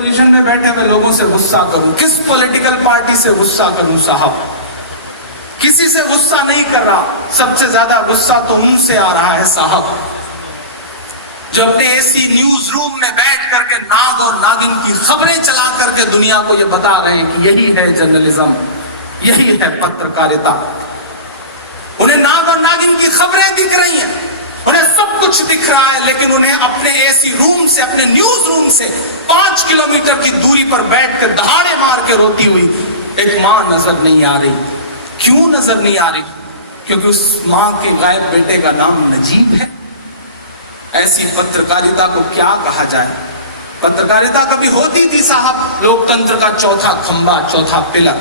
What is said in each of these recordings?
Position में बैठे हुए लोगों से गुस्सा करूं? किस पॉलिटिकल पार्टी से गुस्सा करूं साहब? किसी से गुस्सा नहीं कर रहा, सबसे ज्यादा गुस्सा तो उनसे आ रहा है साहब, जो अपने एसी न्यूज रूम में बैठ करके नाग और नागिन की खबरें चला करके दुनिया को ये बता रहे हैं कि यही है जर्नलिज्म, यही है पत्रकारिता। उन्हें नाग और नागिन की खबरें दिख रही हैं, उन्हें सब कुछ दिख रहा है, लेकिन उन्हें अपने एसी रूम से, अपने न्यूज रूम से 5 किलोमीटर की दूरी पर बैठकर दहाड़े मार के रोती हुई एक मां नजर नहीं आ रही। क्यों नजर नहीं आ रही? क्योंकि उस मां के गायब बेटे का नाम नजीब है। ऐसी पत्रकारिता को क्या कहा जाए? पत्रकारिता कभी होती थी साहब लोकतंत्र का चौथा खंबा, चौथा पिलर।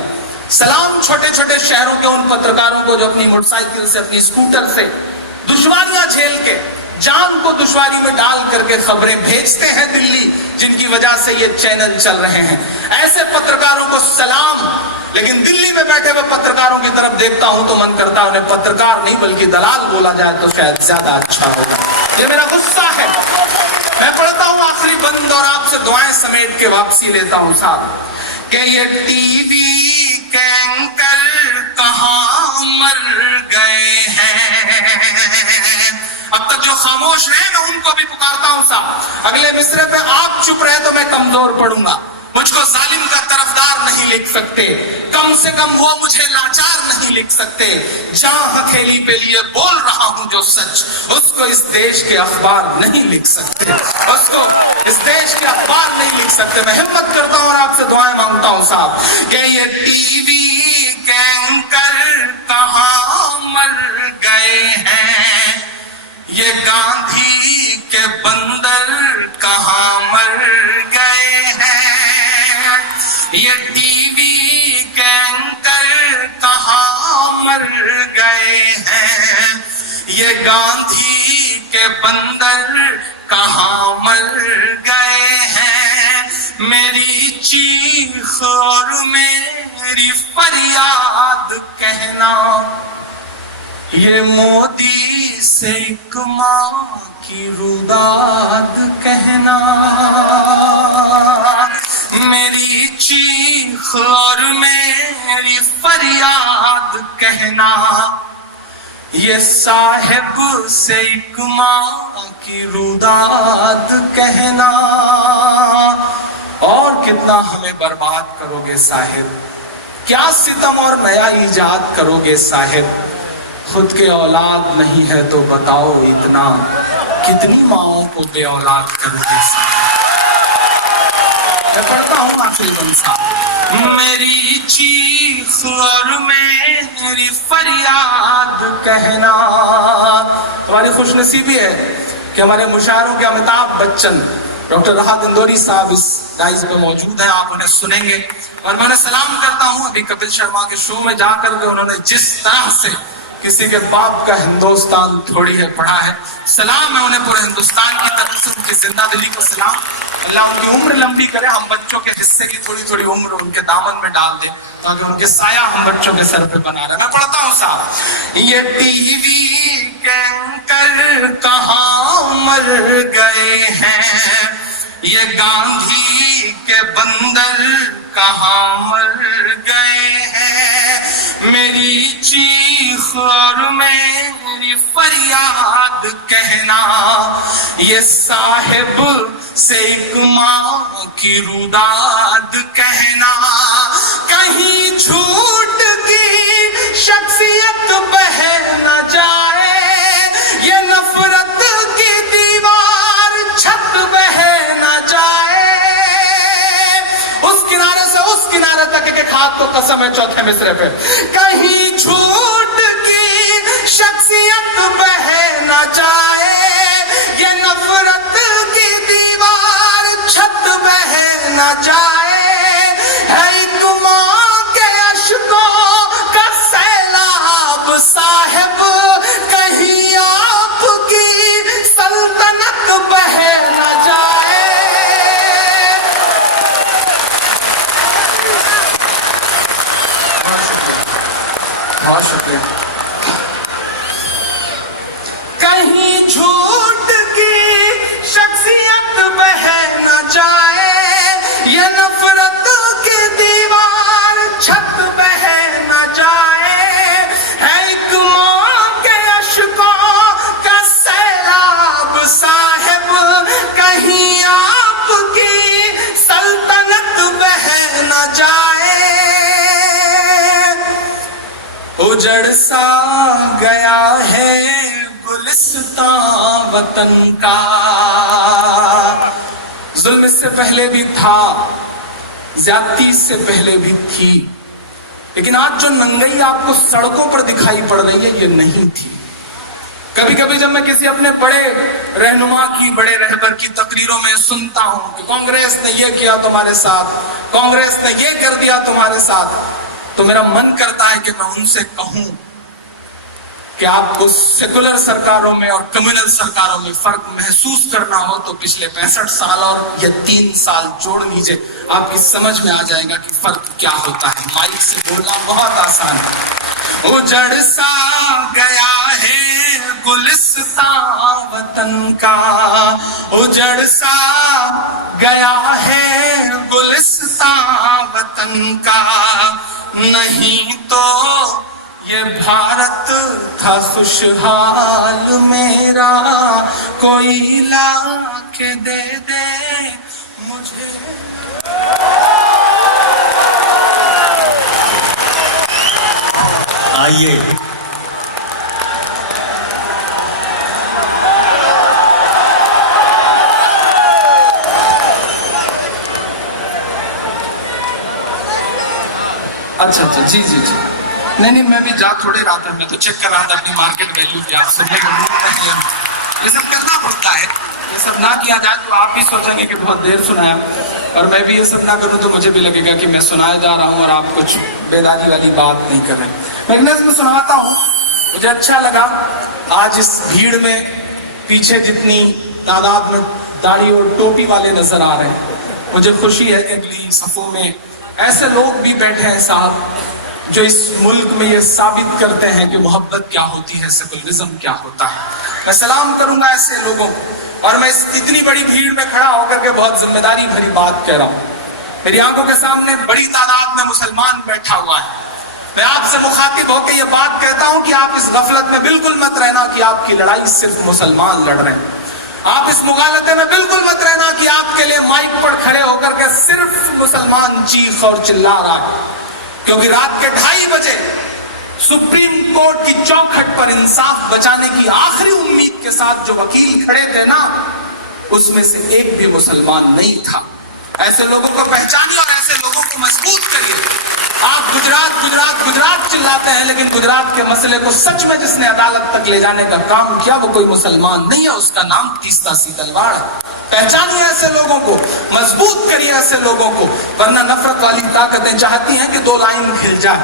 सलाम छोटे छोटे शहरों के उन पत्रकारों को जो अपनी मोटरसाइकिल से, अपनी स्कूटर से दुश्वारियां झेल के, जान को दुश्वारी में डाल करके खबरें भेजते हैं दिल्ली, जिनकी वजह से ये चैनल चल रहे हैं। ऐसे पत्रकारों को सलाम। लेकिन दिल्ली में बैठे हुए पत्रकारों की तरफ देखता हूं तो मन करता है उन्हें पत्रकार नहीं बल्कि दलाल बोला जाए तो शायद ज्यादा अच्छा होगा। ये मेरा गुस्सा है। मैं पढ़ता हूं आखिरी बंद और आपसे दुआएं समेट के वापसी लेता हूं साहब कि ये टीवी के एंकर कहां मर गए हैं। अब तक जो खामोश रहे मैं उनको भी पुकारता हूं साहब, अगले मिसरे पे आप चुप रहे तो मैं कमजोर पड़ूंगा। मुझको जालिम का तरफदार नहीं लिख सकते, कम से कम वो मुझे लाचार नहीं लिख सकते। जहां हथेली पे लिए बोल रहा हूं जो सच, उसको इस देश के अखबार नहीं लिख सकते, उसको इस देश के अखबार नहीं लिख सकते। मैं हिम्मत करता हूं और आपसे दुआएं मांगता हूं साहब कि ये टीवी के एंकर कहां मर गए हैं, ये गांधी के बंदर कहां मर गए हैं, ये टीवी के एंकर कहां मर गए हैं, ये गांधी के बंदर कहां मर गए हैं। मेरी चीख और मेरी फरियाद कहना, ये मोदी से एक माँ की रुदाद कहना। मेरी चीख और मेरी फरियाद कहना, ये साहिब से एक माँ की रुदाद कहना। और कितना हमें बर्बाद करोगे साहिब, क्या सितम और नया इजाद करोगे साहिब। खुद के औलाद नहीं है तो बताओ इतना, कितनी माओं को बे औलाद करोगे साहिब। मैं पढ़ता हूं आखिरी बंसा, मेरी चीख और मेरी फरियाद कहना। हमारी खुशनसीबी है कि हमारे मुशायरों के अमिताभ बच्चन डॉक्टर राहत इंदौरी साहब इस डाइस पे मौजूद हैं, आप उन्हें सुनेंगे। और मैं सलाम करता हूं अभी कपिल शर्मा के शो में जाकर के उन्होंने जिस तरह से किसी के बाप का हिंदुस्तान थोड़ी है पढ़ा है, सलाम है उन्हें पूरे हिंदुस्तान की तरफ से, उनकी जिंदा दिली को सलाम। अल्लाह उनकी उम्र लंबी करे, हम बच्चों के हिस्से की थोड़ी थोड़ी उम्र उनके दामन में डाल दे ताकि उनके साया हम बच्चों के सर पे बना रहे। मैं पढ़ता हूँ साहब, ये टीवी के एंकर कहां मर गए हैं, ये गांधी के बंदर कहां मर गए हैं। मेरी चीख और मेरी फरियाद कहना, ये साहिब से एक माँ की रुदाद कहना। कहीं झूठ की शख्सियत बह न जाए, ये नफरत की दीवार छत बह न जाए। उस किनारे से उस किनारे तक एक हाथ को कसम है चौथे मिसरे पे, कहीं झूठ की शख्सियत बह न जाए, ये नफरत की दीवार छत बह न जाए। है एक माँ के अश्कों का सैलाब साहिब, कहीं आपकी सल्तनत बह न जाए। बहुत शुक्रिया। कहीं झूठ की शख्सियत बह न जाए, اجڑ سا گیا ہے گلستان وطن کا. ظلم اس سے پہلے بھی تھا, زیادتی اس سے پہلے بھی تھی, لیکن آج جو ننگئی آپ کو سڑکوں پر دکھائی پڑ رہی ہے یہ نہیں تھی. کبھی کبھی جب میں کسی اپنے بڑے رہنما کی, بڑے رہبر کی تقریروں میں سنتا ہوں کہ کانگریس نے یہ کیا تمہارے ساتھ, کانگریس نے یہ کر دیا تمہارے ساتھ, تو میرا من کرتا ہے کہ میں ان سے کہوں کہ آپ کو سیکولر سرکاروں میں اور کمیونل سرکاروں میں فرق محسوس کرنا ہو تو پچھلے 65 سال اور یہ 3 سال جوڑ لیجئے, آپ کی سمجھ میں آ جائے گا کہ فرق کیا ہوتا ہے. مائک سے بولنا بہت آسان ہے. اجڑ سا گیا ہے گلستان وطن کا, اجڑ سا گیا ہے گلستان وطن کا, نہیں تو یہ بھارت تھا خوشحال میرا, کوئی لا کے دے دے مجھے. آئیے اچھا جی, نہیں میں بھی جا تھوڑے رہا تھا, میں تو چیک کر رہا تھا اپنی مارکیٹ ویلیو کیا سننے کا نہیں. یہ سب کرنا پڑتا ہے, یہ سب نہ کیا جائے تو آپ بھی سوچیں گے کہ بہت دیر سنایا, اور میں بھی یہ سب نہ کروں تو مجھے بھی لگے گا کہ میں سنایا جا رہا ہوں اور آپ کچھ بیداری والی بات نہیں کر رہے. میں ایک نظم سناتا ہوں, مجھے اچھا لگا آج اس بھیڑ میں پیچھے جتنی تعداد میں داڑھی اور ٹوپی والے نظر آ رہے ہیں, مجھے خوشی ہے کہ اگلی صفوں میں ایسے لوگ بھی بیٹھے ہیں صاحب جو اس ملک میں یہ ثابت کرتے ہیں کہ محبت کیا ہوتی ہے, سیکولرزم کیا ہوتا ہے. میں سلام کروں گا ایسے لوگوں کو, اور میں اس اتنی بڑی بھیڑ میں کھڑا ہو کر کے بہت ذمہ داری بھری بات کہہ رہا ہوں. میری آنکھوں کے سامنے بڑی تعداد میں مسلمان بیٹھا ہوا ہے. میں آپ سے مخاطب ہو کے یہ بات کہتا ہوں کہ آپ اس غفلت میں بالکل مت رہنا کہ آپ کی لڑائی صرف مسلمان لڑ رہے ہیں. آپ اس مغالطے میں بالکل مت رہنا کہ آپ کے لیے مائک پر کھڑے ہو کر کے صرف مسلمان چیخ اور چلا رہا ہے, کیونکہ رات کے 2:30 بجے سپریم کورٹ کی چوکھٹ پر انصاف بچانے کی آخری امید کے ساتھ جو وکیل کھڑے تھے نا, اس میں سے ایک بھی مسلمان نہیں تھا. ایسے لوگوں کو پہچانیے اور ایسے لوگوں کو مضبوط کریے. آپ گجرات گجرات گجرات چلاتے ہیں, لیکن گجرات کے مسئلے کو سچ میں جس نے عدالت تک لے جانے کا کام کیا وہ کوئی مسلمان نہیں ہے, اس کا نام تیستا سیتلواڑ ہے. پہچانیے ایسے لوگوں کو, مضبوط کریے ایسے لوگوں کو, ورنہ نفرت والی طاقتیں چاہتی ہیں کہ 2 لائن کھل جائے,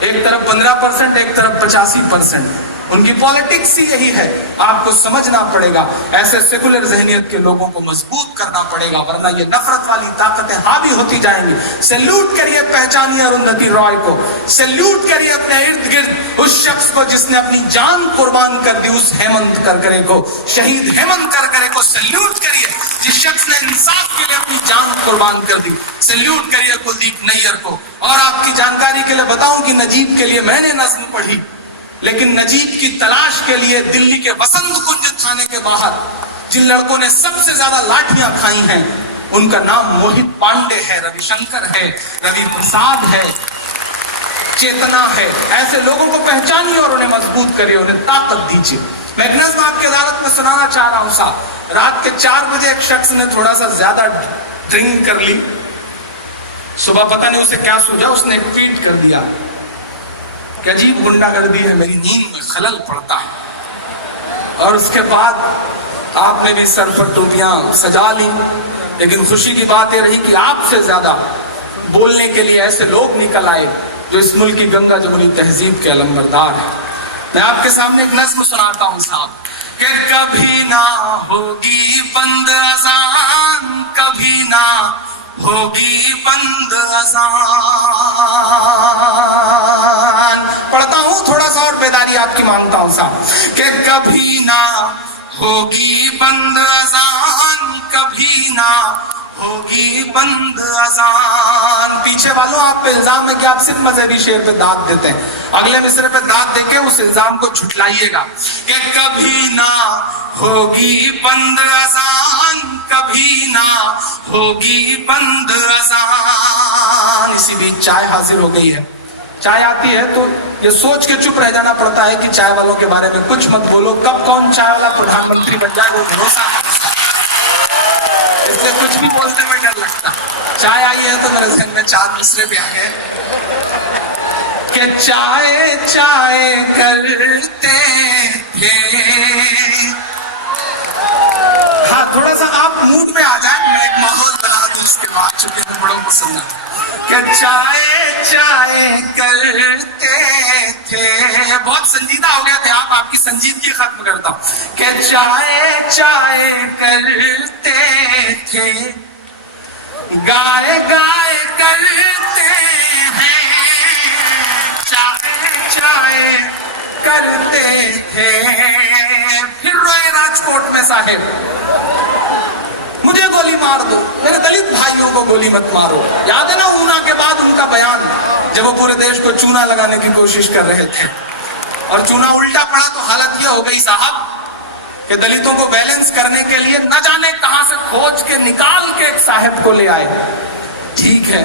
ایک طرف 15%, ایک طرف 85%. ان کی پالیٹکس ہی یہی ہے. آپ کو سمجھنا پڑے گا, ایسے سیکولر ذہنیت کے لوگوں کو مضبوط کرنا پڑے گا, ورنہ یہ نفرت والی طاقتیں حاوی ہوتی جائیں گی. سیلوٹ کریے, پہچانیے اروندھتی رائے کو, سیلوٹ کریے اپنے ارد گرد اس شخص کو جس نے اپنی جان قربان کر دی, اس ہیمنت کرکرے کو, شہید ہیمنت کرکرے کو سیلوٹ کریے, جس شخص نے انصاف کے لیے اپنی جان قربان کر دی. سیلوٹ کریے کلدیپ نیر کو. اور آپ کی جانکاری کے لیے بتاؤں کہ نجیب کے لیے میں نے نظم پڑھی, لیکن نجیب کی تلاش کے لیے دلی کے وسنت کنج تھانے کے باہر جن لڑکوں نے سب سے زیادہ لاٹھیاں کھائی ہیں ان کا نام موہت پانڈے ہے, روی شنکر ہے, روی پرساد ہے, چیتنا ہے. ایسے لوگوں کو پہچانیے اور انہیں مضبوط کریے, انہیں طاقت دیجیے. میں ایک نظم آپ کی عدالت میں سنانا چاہ رہا ہوں صاحب. رات کے 4 بجے ایک شخص نے تھوڑا سا زیادہ ڈرنک کر لی, صبح پتہ نہیں اسے کیا سوچا, اس نے ایک ٹویٹ کر دیا کہ عجیب گنڈا گردی ہے, میری نیند میں خلل پڑتا ہے. اور اس کے بعد آپ نے بھی سر پر ٹوپیاں سجا لی, لیکن خوشی کی بات یہ رہی کہ آپ سے زیادہ بولنے کے لیے ایسے لوگ نکل آئے جو اس ملک کی گنگا جمہوری تہذیب کے علمبردار ہیں. میں آپ کے سامنے ایک نظم سناتا ہوں صاحب کہ کبھی نہ ہوگی بند اذان, کبھی نہ ہوگی بند اذان. پڑھتا ہوں تھوڑا سا اور بیداری آپ کی مانگتا ہوں صاحب کہ کبھی نہ ہوگی بند اذان, کبھی نہ ہوگی بند اذان. پیچھے والوں آپ پہ الزام ہے کہ آپ صرف مذہبی شعر پہ داد دیتے ہیں, اگلے مصرے پہ داد دے کے اس الزام کو جھٹلائیے گا کہ کبھی نہ ہوگی بند اذان, کبھی نہ ہوگی بند اذان. اسی بیچ چائے حاضر ہو گئی ہے. चाय आती है तो ये सोच के चुप रह जाना पड़ता है कि चाय वालों के बारे में कुछ मत बोलो, कब कौन चाय वाला प्रधानमंत्री बन जाए वो भरोसा नहीं, इसलिए कुछ भी बोलने में डर लगता। चाय आई है तो मेरे जहन में 4 दूसरे भी आ गए कि चाय चाय करते थे। हाँ, थोड़ा सा आप मूड में आ जाए, मैं एक माहौल बना दूं इसके बाद, चूंकि मैं बड़ों को सुनना कि चाय चाय करते थे। बहुत संजीदा हो गया थे आप, आपकी संजीदगी खत्म करता हूं कि चाय चाय करते थे, गाय गाय करते हैं, चाय चाय करते थे। फिर रोए राजकोट में साहेब, मुझे गोली मार दो, मेरे दलित भाइयों को गोली मत मारो। याद है ना ऊना के बाद उनका बयान, जब वो पूरे देश को चूना लगाने की कोशिश कर रहे थे और चूना उल्टा पड़ा तो हालत ये हो गई साहब कि दलितों को बैलेंस करने के लिए न जाने कहां से खोज के निकाल के एक साहब को ले आए। ठीक है,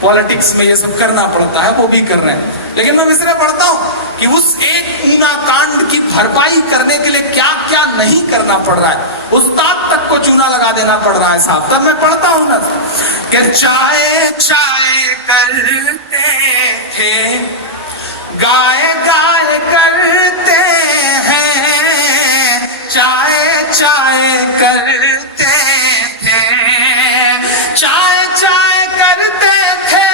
पॉलिटिक्स में ये सब करना पड़ता है, वो भी कर रहे हैं, लेकिन मैं इसलिए पढ़ता हूं कि उस एक ऊना कांड की भरपाई करने के लिए क्या क्या नहीं करना पड़ रहा है। उस्ताद तक को चूना लगा देना पड़ रहा है साहब। तब मैं पढ़ता हूं ना कि चाय चाय करते थे, गाय गाय करते हैं, चाय चाय करते थे, चाय चाय करते थे,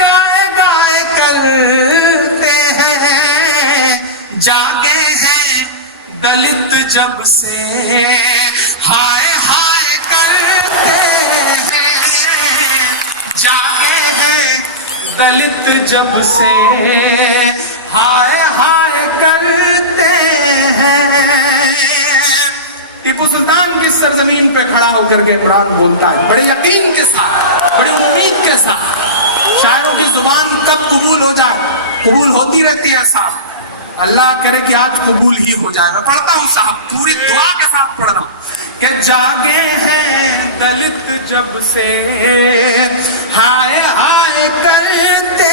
गाय गाय करते हैं, जागे हैं दलित जब से, हाय हाय करते हैं, जागे हैं दलित जब से, हाय हाय करते हैं। टीपू सुल्तान की सरजमीन पे खड़ा होकर के इमरान बोलता है बड़े यकीन के साथ, बड़ी उम्मीद के साथ। शायरों की जुबान कब कबूल हो जाए, कबूल होती रहती है साहब, अल्लाह करे कि आज कबूल ही हो जाए। मैं पढ़ता हूँ साहब, पूरी दुआ के साथ पढ़ रहा हूँ कि जागे हैं दलित जब से, हाय हाय करते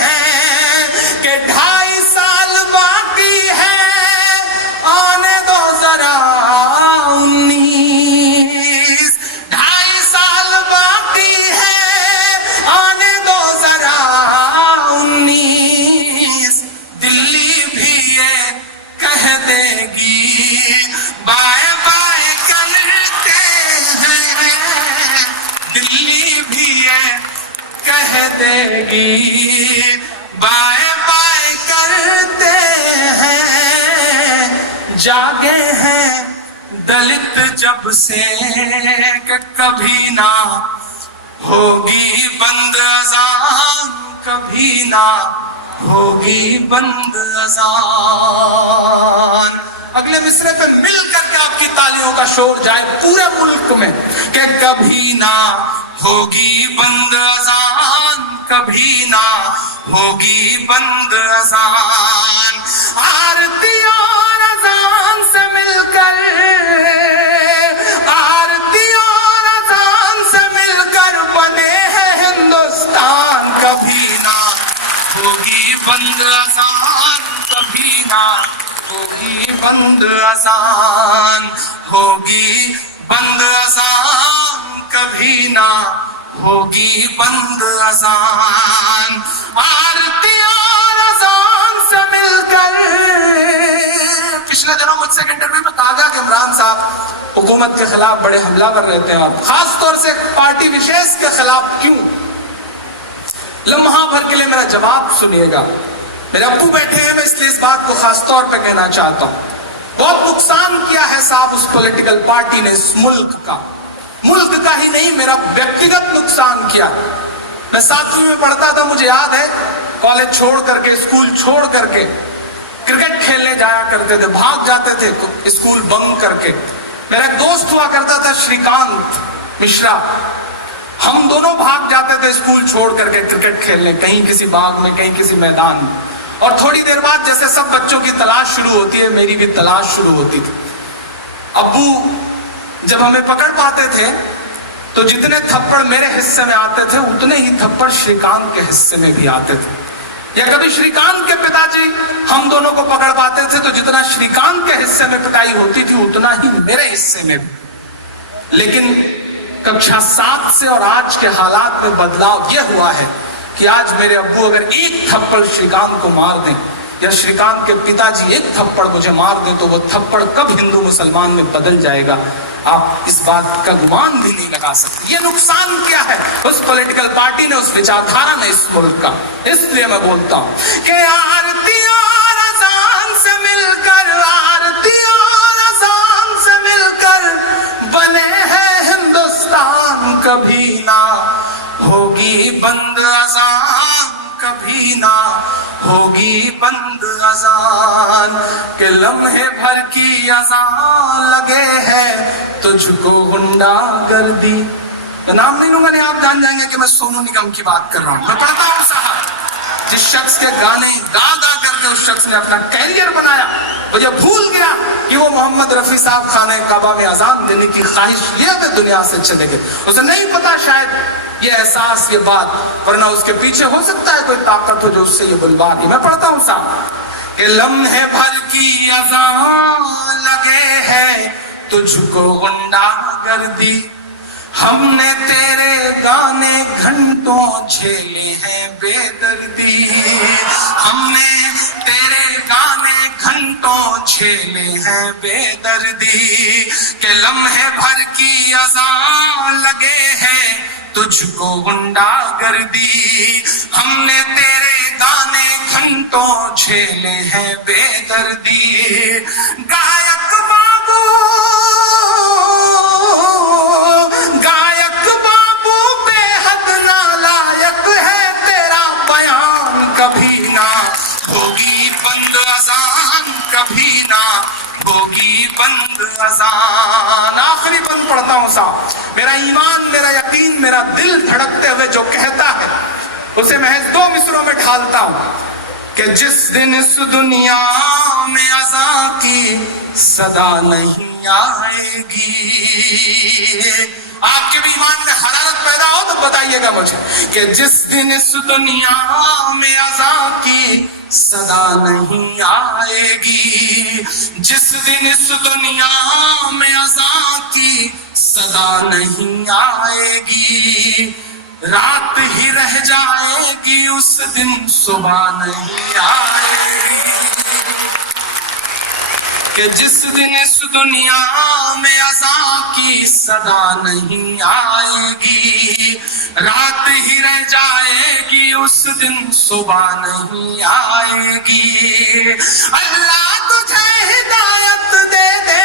हैं, कि 2.5 साल बाकी है, आने दो जरा 19, 2.5 साल बाकी है, आने दो जरा 19, दिल्ली भी ये कह देगी बाय बाय करते हैं, दिल्ली भी ये कह देगी बाय बाय करते हैं, जागे हैं दलित जब से, कि कभी ना होगी बंद अज़ान, कभी ना होगी बंद अज़ान। अगले मिसरे पे मिल करके आपकी तालियों का शोर जाए पूरे मुल्क में कि कभी ना होगी बंद अज़ान, कभी ना होगी बंद अज़ान। आरती और अज़ान से मिलकर, आरती और अज़ान से मिलकर बने हैं हिंदुस्तान, कभी ना होगी बंद अज़ान, कभी ना होगी बंद अज़ान, होगी बंद अज़ान, कभी ना होगी बंद अज़ान। आरती और अज़ान से मिलकर, पिछले दिनों मुझसे एक इंटरव्यू में कहा गया कि इमरान साहब हुकूमत के खिलाफ बड़े हमलावर रहते हैं, और खास तौर से पार्टी विशेष के खिलाफ क्यों। लम्हा भर के लिए मेरा जवाब सुनिएगा। मेरे अब्बू बैठे हैं, मैं इसलिए इस बात को खास तौर पे कहना चाहता हूं। बहुत नुकसान किया है साहब उस पॉलिटिकल पार्टी ने इस मुल्क का ही नहीं, मेरा व्यक्तिगत नुकसान किया। मैं 7वीं में पढ़ता था, मुझे याद है, कॉलेज छोड़ करके, स्कूल छोड़ करके क्रिकेट खेलने जाया करते थे, भाग जाते थे स्कूल बंक करके। मेरा एक दोस्त हुआ करता था श्रीकांत मिश्रा, हम दोनों भाग जाते थे स्कूल छोड़ करके क्रिकेट खेलने, कहीं किसी बाग में, कहीं किसी मैदान में। और थोड़ी देर बाद जैसे सब बच्चों की तलाश शुरू होती है, मेरी भी तलाश शुरू होती थी। अब्बू जब हमें पकड़ पाते थे तो जितने थप्पड़ मेरे हिस्से में आते थे उतने ही थप्पड़ श्रीकांत के हिस्से में भी आते थे। या कभी श्रीकांत के पिताजी हम दोनों को पकड़ पाते थे तो जितना श्रीकांत के हिस्से में पिटाई होती थी उतना ही मेरे हिस्से में भी। लेकिन कक्षा 7 से और आज के हालात में बदलाव यह हुआ है कि आज मेरे अब्बू अगर एक थप्पड़ श्रीकांत को मार दें या श्रीकांत के पिताजी एक थप्पड़ मुझे मार दें तो वो थप्पड़ कब हिंदू मुसलमान में बदल जाएगा आप इस बात का गुमान भी नहीं लगा सकते। ये नुकसान क्या है उस पॉलिटिकल पार्टी ने, उस विचारधारा ने इस मुल्क का। इसलिए मैं बोलता हूं कि आरती और अज़ान से मिलकर, आरती और अज़ान से मिलकर बने हैं हिंदुस्तान, कभी ना होगी बंद अज़ान, कभी ना होगी बंद अज़ान, के लम्हे भर की अज़ान लगे है तुझको गुंडागर्दी। तो नाम नहीं लूंगा, नहीं आप जान जाएंगे कि मैं सोनू निगम की बात कर रहा हूं। मैं पढ़ता हूं साहब, जिस शख्स के गाने गा गा करके उस शख्स ने अपना कैरियर बनाया, वो ये भूल गया कि वो मोहम्मद रफी साहब खाने काबा में अजान देने की ख्वाहिश ये भी दुनिया से चले गए। उसे नहीं पता शायद ये एहसास, ये बात, वरना उसके पीछे हो सकता है कोई ताकत हो जो उससे ये बुलवा दी। मैं पढ़ता हूं साहब कि लम्हे भर की अजान लगे है तुझको गुंडागर्दी, हमने तेरे गाने घंटों झेले हैं बेदर्दी, हमने तेरे गाने घंटों झेले हैं बेदर्दी, के लम्हे भर की अज़ान लगे हैं तुझको गुंडागर्दी, हमने तेरे गाने घंटों झेले हैं बेदर्दी। गायक बाबू, गायक बाबू बेहद नालायक है तेरा बयान, कभी ना होगी बंद अज़ान, कभी ना होगी बंद अज़ान। आखिरी बंद पढ़ता हूं साहब, मेरा ईमान, मेरा यकीन, मेरा दिल धड़कते हुए जो कहता है उसे महज 2 मिसरों में ढालता हूं कि जिस दिन इस दुनिया में अज़ान की सदा नहीं आएगी। आपके भी ईमान में हरारत पैदा हो तो बताइएगा मुझे कि जिस दिन इस दुनिया में अज़ान की सदा नहीं आएगी, जिस दिन इस दुनिया में अज़ान की सदा नहीं आएगी, रात ही रह जाएगी उस दिन सुबह नहीं आएगी, कि जिस दिन इस दुनिया में अज़ान की सदा नहीं आएगी, रात ही रह जाएगी उस दिन सुबह नहीं आएगी। अल्लाह तुझे हिदायत दे दे,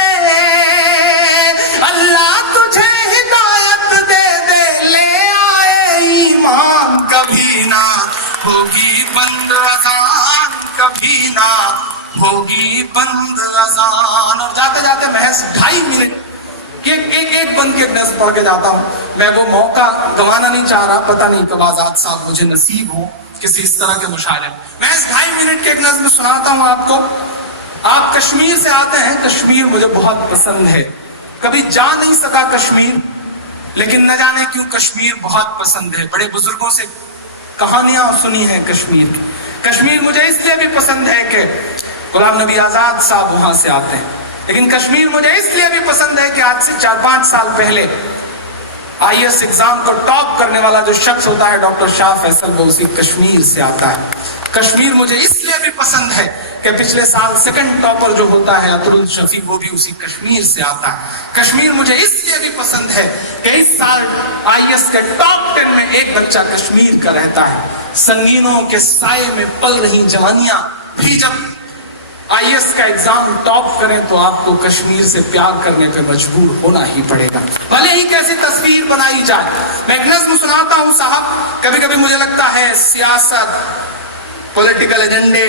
अल्लाह तुझे हिदायत दे दे, ले आए ईमान, कभी ना होगी बंद अज़ान, कभी ना होगी बंद अज़ान। और जाते जाते महज 2.5 मिनट कि एक बंद के नज़्म पढ़ के जाता हूं। मैं वो मौका गंवाना नहीं चाह रहा, पता नहीं कब आजाद साहब मुझे नसीब हो किसी इस तरह के मुशायरे। मैं इस 2.5 मिनट के एक नज़्म सुनाता हूं आपको। आप कश्मीर से आते हैं, कश्मीर मुझे बहुत पसंद है, कभी जा नहीं सका कश्मीर, लेकिन न जाने क्यों कश्मीर बहुत पसंद है। बड़े बुजुर्गों से कहानियां सुनी है कश्मीर की। कश्मीर मुझे इसलिए भी पसंद है कि गुलाम नबी आजाद साहब वहां से आते हैं, लेकिन कश्मीर मुझे इसलिए भी पसंद है कि आज से 4-5 साल पहले IAS एग्जाम को टॉप करने वाला जो शख्स होता है डॉक्टर शाह फैसल, वो उसी कश्मीर से आता है। कश्मीर मुझे इसलिए भी पसंद है कि पिछले साल सेकंड टॉपर जो होता है अतरुल शफी, वो भी उसी कश्मीर से आता है। कश्मीर मुझे इसलिए भी पसंद है कि इस साल IAS के टॉप 10 में एक बच्चा कश्मीर का रहता है। संगीनों के साये में पल रही जवानियां भी जब IAS का एग्जाम टॉप करें तो आपको कश्मीर से प्यार करने पे मजबूर होना ही पड़ेगा, भले ही कैसी तस्वीर बनाई जाए। मैं एक नज़्म सुनाता हूं साहब। कभी कभी मुझे लगता है सियासत, पॉलिटिकल एजेंडे,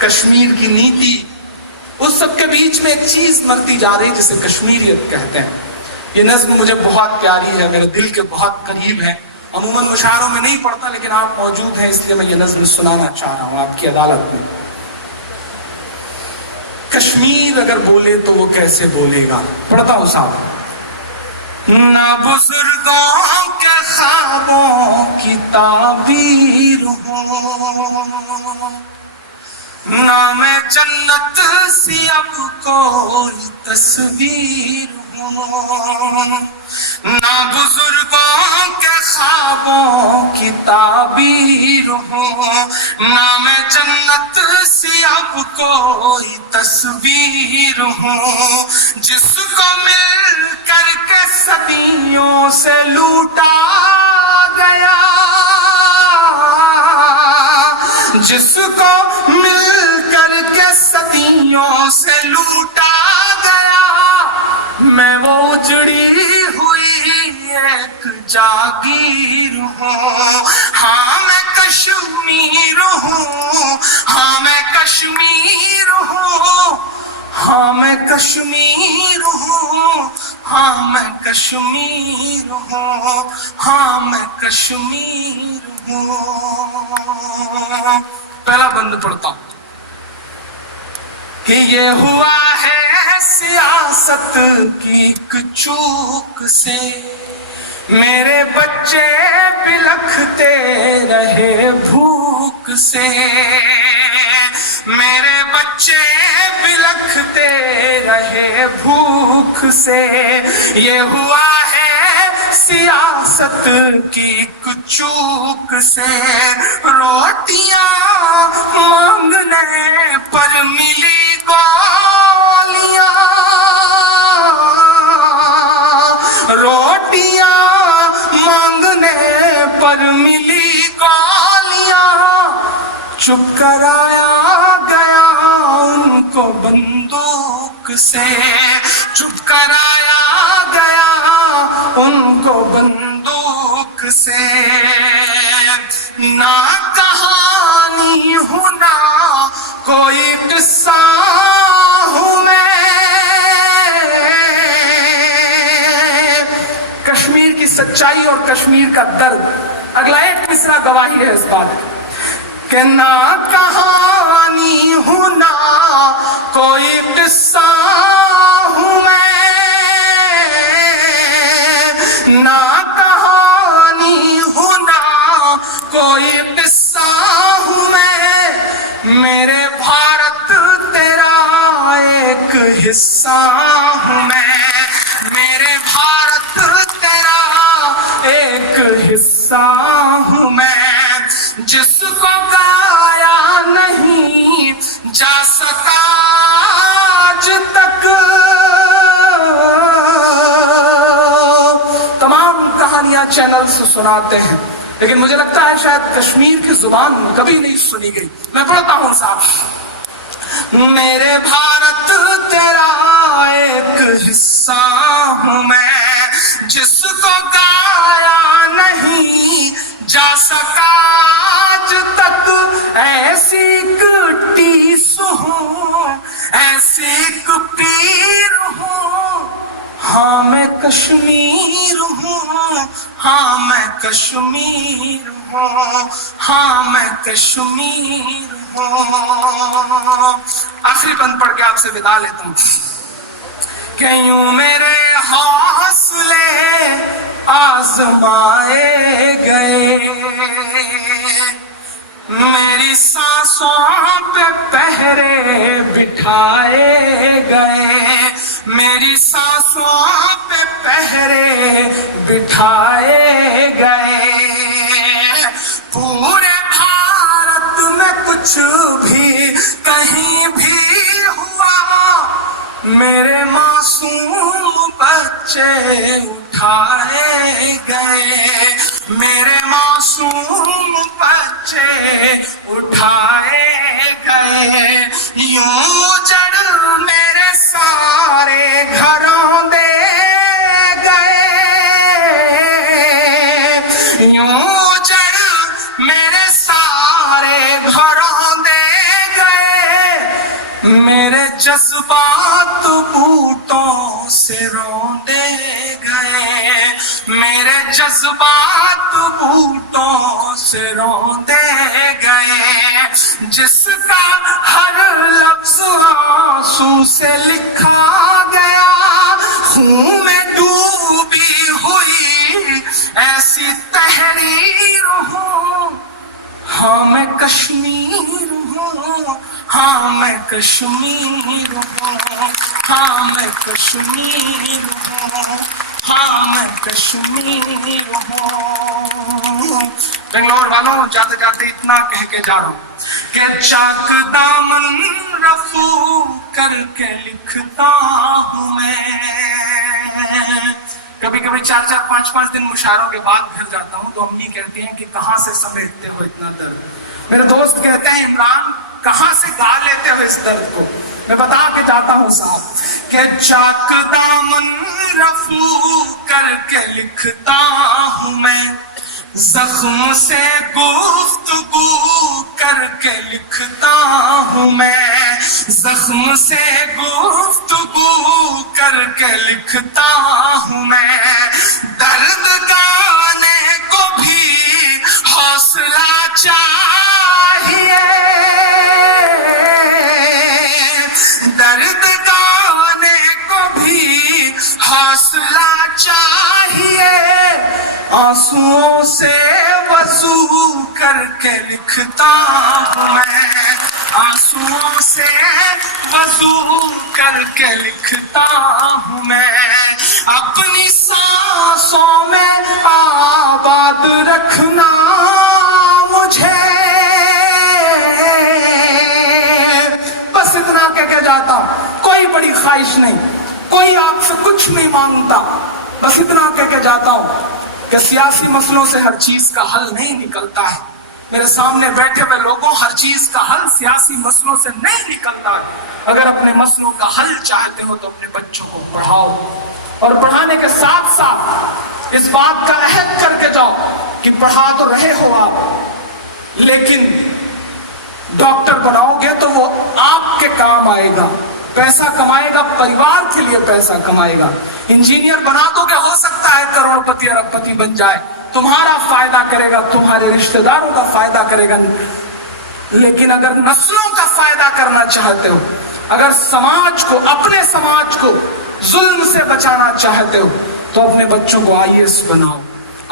कश्मीर की नीति, उस सब के बीच में एक चीज मरती जा रही जिसे कश्मीरियत कहते हैं। ये नज़्म मुझे बहुत प्यारी है, मेरे दिल के बहुत करीब है। अमूमन मुशायरों में नहीं पढ़ता, लेकिन आप मौजूद हैं इसलिए मैं ये नज़्म सुनाना चाह रहा हूं आपकी अदालत में। कश्मीर अगर बोले तो वो कैसे बोलेगा, पढ़ता हूं साहब। ना बुजुर्गों के ख्वाबों की ताबीर हो, हूँ, ना मैं जन्नत सी अब कोई तस्वीर हूँ, ना बुजुर्गों के ख्वाबों की ताबीर हूँ, ना मैं जन्नत सी अब कोई तस्वीर हूँ, जिसको मिल करके सदियों से लूटा गया, जिसको मिल करके सदियों से लूटा गया, मैं वो उजड़ी हुई एक जागीर हूँ, हाँ मैं कश्मीर हूँ, हाँ मैं कश्मीर हूँ, हाँ मैं कश्मीर हूँ, हाँ मैं कश्मीर हूँ, हाँ मैं कश्मीर हूँ। पहला बंद पढ़ता हूँ कि ये हुआ है सियासत की एक चूक से, मेरे बच्चे बिलखते रहे भूख से, मेरे बच्चे बिलखते रहे भूख से, ये हुआ है सियासत की चूक से, रोटियां मांगने पर मिली गोलियां, रोटियां मांगने पर मिली गोलियां, चुप कराया गया उनको बंदूक से, चुप कराया गया उनको बंदूक से, ना कहानी हूँ ना कोई किस्सा हूँ मैं, कश्मीर की सच्चाई और कश्मीर का दर्द, अगला एक मिसरा गवाही है इस बात कि ना कहानी हूँ ना कोई किस्सा हूँ मैं, ना कहानी हूँ ना कोई किस्सा हूँ मैं, मेरे भारत तेरा एक हिस्सा हूँ मैं, मेरे भारत तेरा एक हिस्सा हूँ मैं, जिसको गाया नहीं जा सका आज तक, तमाम कहानियां चैनल से सुनाते हैं, लेकिन मुझे लगता है शायद कश्मीर की जुबान कभी नहीं सुनी गई। मैं पढ़ता हूं साहब, मेरे भारत तेरा एक हिस्सा हूं मैं, जिसको गाया नहीं जा सका आज तक, ऐसी एक टीस हूँ, ऐसी एक पीर हूँ, हाँ मैं कश्मीर हूँ, हाँ मैं कश्मीर हूँ, हाँ मैं कश्मीर हूँ। आखिरी बंद पढ़ के आपसे विदा लेता हूँ कि यूं मेरे हौसले आजमाए गए, मेरी सांसों पे पहरे बिठाए गए, मेरी सांसों पे पहरे बिठाए गए, पूरे भारत में कुछ भी कहीं भी हुआ, मेरे मासूम बच्चे उठाए गए, मेरे मासूम बच्चे उठाए गए, यूं जड़ मेरे सारे घरों दे गए, यूं जड़ मेरे सारे घरों दे गए, मेरे जज्बात बूटों से रौंदे गए, मेरे जज्बात बूटों से रौंदे गए, जिसका हर लफ्ज आंसू से लिखा गया, खून में डूबी हुई ऐसी तहरीर हूँ, हाँ کشمیر ہوں، ہاں میں کشمیر ہوں، ہاں میں کشمیر ہوں، ہاں میں کشمیر ہوں۔ بنگلور والوں، جاتے جاتے اتنا کہہ کے جا رہا ہوں کہ چاک دامن رفو کر کے لکھتا ہوں میں۔ کبھی کبھی 4-5 دن مشاعروں کے بعد گھر جاتا ہوں تو امی کہتی ہیں کہ کہاں سے سمیٹتے ہو اتنا درد۔ میرے دوست کہتے ہیں عمران کہاں سے گا لیتے ہو اس درد کو؟ میں بتا کے جاتا ہوں صاحب کہ چاک دامن رفو کر کے لکھتا ہوں میں، زخم سے گفتگو کر کے لکھتا ہوں میں، زخم سے گفتگو کر کے لکھتا ہوں میں۔ درد گانے کو بھی حوصلہ چاہیے، درد گانے کو بھی حوصلہ چاہیے، آنسوؤں سے وضو کر کے لکھتا ہوں میں، آنسوؤں سے وضو کر کے لکھتا ہوں میں۔ اپنی سانسوں میں آباد رکھنا مجھے، بس اتنا کہہ کے جاتا ہوں، کوئی بڑی خواہش نہیں، کوئی آپ سے کچھ نہیں مانگتا، بس اتنا کہہ کے جاتا ہوں کہ سیاسی مسئلوں سے ہر چیز کا حل نہیں نکلتا ہے۔ میرے سامنے بیٹھے ہوئے لوگوں، ہر چیز کا حل سیاسی مسئلوں سے نہیں نکلتا ہے۔ اگر اپنے مسئلوں کا حل چاہتے ہو تو اپنے بچوں کو پڑھاؤ، اور پڑھانے کے ساتھ ساتھ اس بات کا عہد کر کے جاؤ کہ پڑھا تو رہے ہو آپ، لیکن ڈاکٹر بناؤ گے تو وہ آپ کے کام آئے گا، پیسہ کمائے گا، پریوار کے لیے پیسہ کمائے گا۔ انجینئر بنا دو کہ ہو سکتا ہے کروڑ پتی ارب پتی بن جائے، تمہارا فائدہ کرے گا، تمہارے رشتہ داروں کا فائدہ کرے گا، لیکن اگر نسلوں کا فائدہ کرنا چاہتے ہو، اگر سماج کو، اپنے سماج کو ظلم سے بچانا چاہتے ہو تو اپنے بچوں کو IAS بناؤ،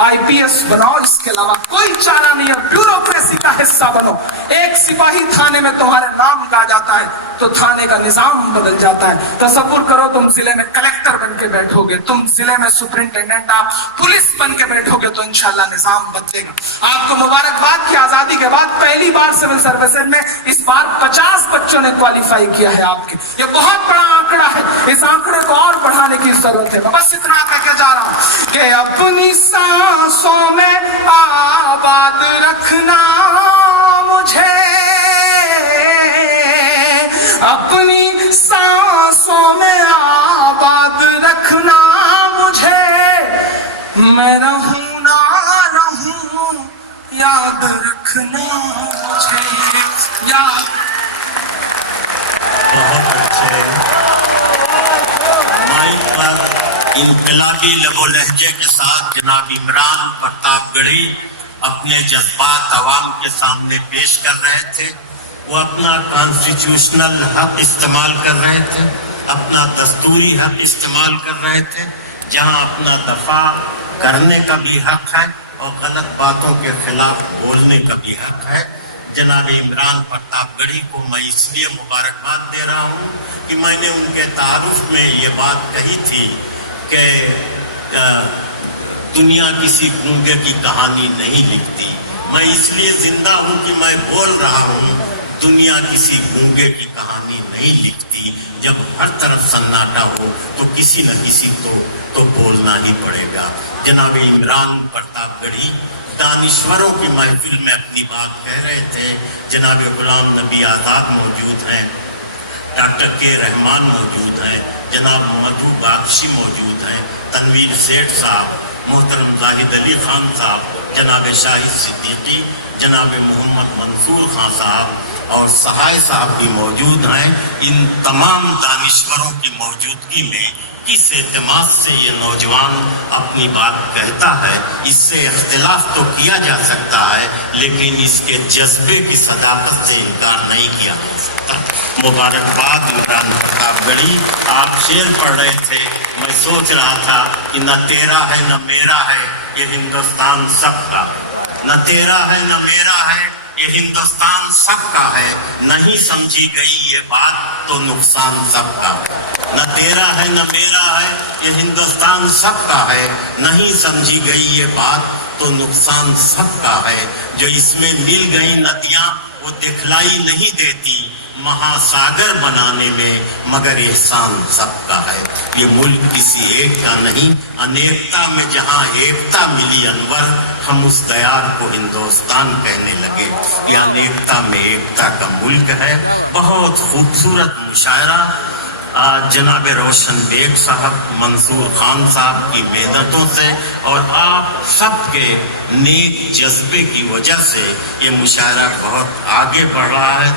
IPS بناؤ، اس کے علاوہ کوئی چارہ نہیں ہے۔ بیوروکریسی کا حصہ بنو، ایک سپاہی تھانے میں تمہارے نام گا جاتا ہے تو تھانے کا نظام بدل جاتا ہے۔ تصور کرو تم ضلع میں کلیکٹر بن کے بیٹھو گے، تم ضلع میں سپرنٹینڈنٹ آف پولیس بن کے بیٹھو گے تو انشاءاللہ نظام بدلے گا۔ آپ کو مبارکباد کہ آزادی کے بعد پہلی بار سول سروسز میں اس بار 50 بچوں نے کوالیفائی کیا ہے آپ کے، یہ بہت بڑا آنکڑا ہے، اس آنکڑے کو اور بڑھانے کی ضرورت ہے۔ بس اتنا کہہ کے جا رہا ہوں کہ اپنی سانسوں میں آباد رکھنا مجھے، اپنی سانسوں میں آباد رکھنا مجھے، میں رہوں نہ رہوں یاد رکھنا مجھے، یاد۔ بہت اچھے مائک پر انقلابی لب و لہجے کے ساتھ جناب عمران پرتاپ گڑھی اپنے جذبات عوام کے سامنے پیش کر رہے تھے۔ وہ اپنا کانسٹیٹیوشنل حق استعمال کر رہے تھے، اپنا دستوری حق استعمال کر رہے تھے، جہاں اپنا دفاع کرنے کا بھی حق ہے اور غلط باتوں کے خلاف بولنے کا بھی حق ہے۔ جناب عمران پرتاپ گڑھی کو میں اس لیے مبارکباد دے رہا ہوں کہ میں نے ان کے تعارف میں یہ بات کہی تھی کہ دنیا کسی گونگے کی کہانی نہیں لکھتی۔ میں اس لیے زندہ ہوں کہ میں بول رہا ہوں، دنیا کسی گونگے کی کہانی نہیں لکھتی۔ جب ہر طرف سناٹا ہو تو کسی نہ کسی کو تو بولنا ہی پڑے گا۔ جناب عمران پرتاپ گڑھی دانشوروں کی محفل میں اپنی بات کہہ رہے تھے۔ جناب غلام نبی آزاد موجود ہیں، ڈاکٹر کے رحمان موجود ہیں، جناب مدھو بخشی موجود ہیں، تنویر سیٹھ صاحب، محترم زاہد علی خان صاحب، جناب شاہد صدیقی، جناب محمد منصور خان صاحب اور سہائے صاحب بھی موجود ہیں۔ ان تمام دانشوروں کی موجودگی میں کس اعتماد سے یہ نوجوان اپنی بات کہتا ہے، اس سے اختلاف تو کیا جا سکتا ہے لیکن اس کے جذبے کی صداقت سے انکار نہیں کیا جا سکتا۔ مبارکباد عمران پرتاپ گڑھی، آپ شعر پڑھ رہے تھے، میں سوچ رہا تھا کہ نہ تیرا ہے نہ میرا ہے یہ ہندوستان سب کا، نہ تیرا ہے نہ میرا ہے یہ कि हिंदुस्तान सबका है, नहीं समझी गई ये बात तो नुकसान सबका है। न तेरा है न मेरा है, ये हिंदुस्तान सबका है, नहीं समझी गई ये बात तो नुकसान सबका है। जो इसमें मिल गई नदियां वो दिखलाई नहीं देती महासागर बनाने में, मगर एहसान सबका है। ये मुल्क किसी एक का नहीं, अनेकता में जहां एकता मिली अनवर, हम उस दयार को हिंदुस्तान कहने लगे। ये अनेकता में एकता का मुल्क है। बहुत खूबसूरत मुशायरा जनाब रोशन बेग साहब, मंसूर खान साहब की मेहनतों से और आप सबके नेक जज्बे की वजह से ये मुशायरा बहुत आगे बढ़ रहा है।